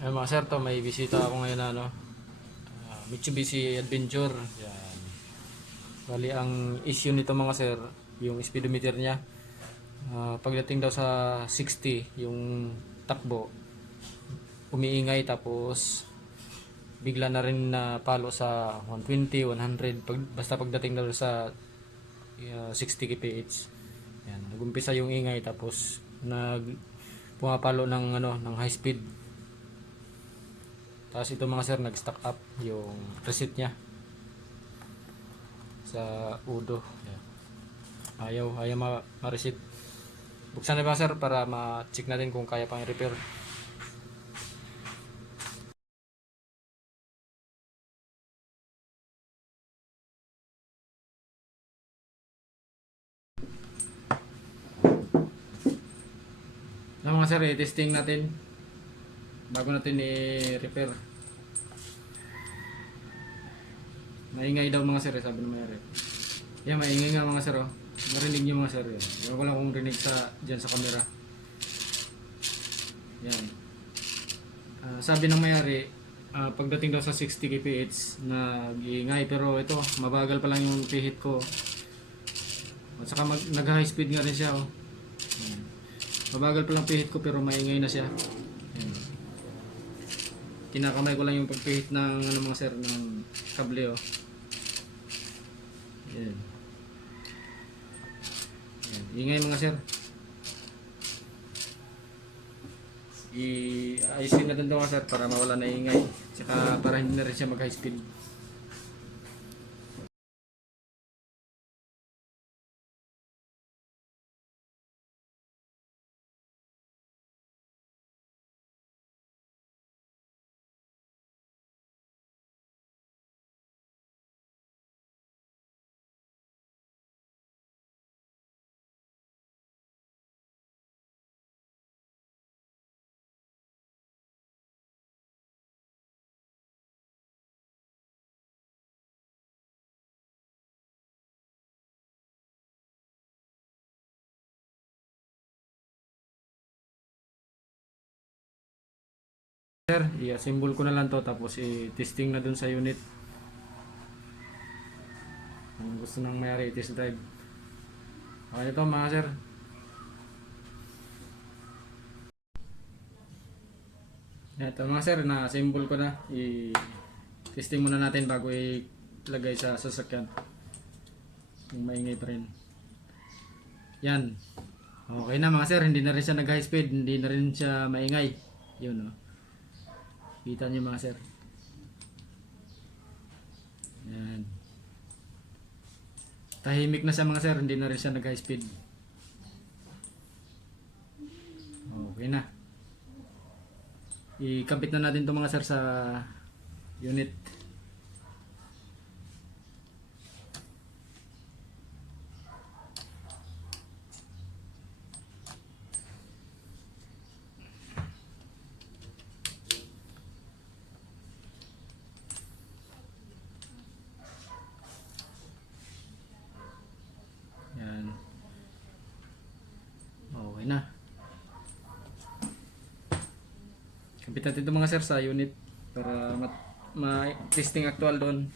Ayun mga sir, to may bisita ako ngayon na Mitsubishi Adventure. Yan. Bali ang issue nito mga sir, yung speedometer niya. Pagdating daw sa 60, yung takbo, umiingay tapos bigla na rin na palo sa 120, 100 basta pagdating daw sa 60 kph. Yan, nagumpisa yung ingay tapos pumapalo ng high speed. Tapos ito mga sir, nag-stack up yung reset niya sa Udo. Yan. Ayaw ma-reset. Buksan na ba sir para ma-check natin kung kaya pang i-repair. Na mga sir, i-testing natin bago natin i-repair. Maingay daw mga sir, sabi ng mayari. Yan, maingay nga mga sir. Oh. Narinig nyo mga sir. Ewan ko lang kung rinig dyan sa camera. Yan. Sabi ng mayari, pagdating daw sa 60 kph nag-iingay, pero ito mabagal pa lang yung pihit ko. At saka nag-high speed nga rin siya. Oh. Yan. Mabagal pa lang pihit ko pero maingay na siya. Yan. Kinakamay ko lang yung pagpihit ng mga sir ng kable. Oh. Yan. Yan. Ingay mga sir. I-ayusin natin ito mga sir para mawala na ingay. Tsaka para hindi na rin siya mag high speed. Sir, i-assemble ko na lang to tapos i-testing na dun sa unit. Kung gusto nang mayari i-test drive. Okay ito mga sir. Ito mga sir, na-assemble ko na. I-testing muna natin bago ilagay sa sasakyan. Yung maingay pa rin. Yan. Okay na mga sir, hindi na rin siya nag-high speed, hindi na rin siya maingay. Yun o. Kita nyo mga sir. Yan. Tahimik na siya mga sir, hindi na rin siya nag-high speed. Okay na. Ikabit na natin ito mga sir sa unit. Yan. Okay na. Kapit natin ito mga sir sa unit para ma-testing actual doon.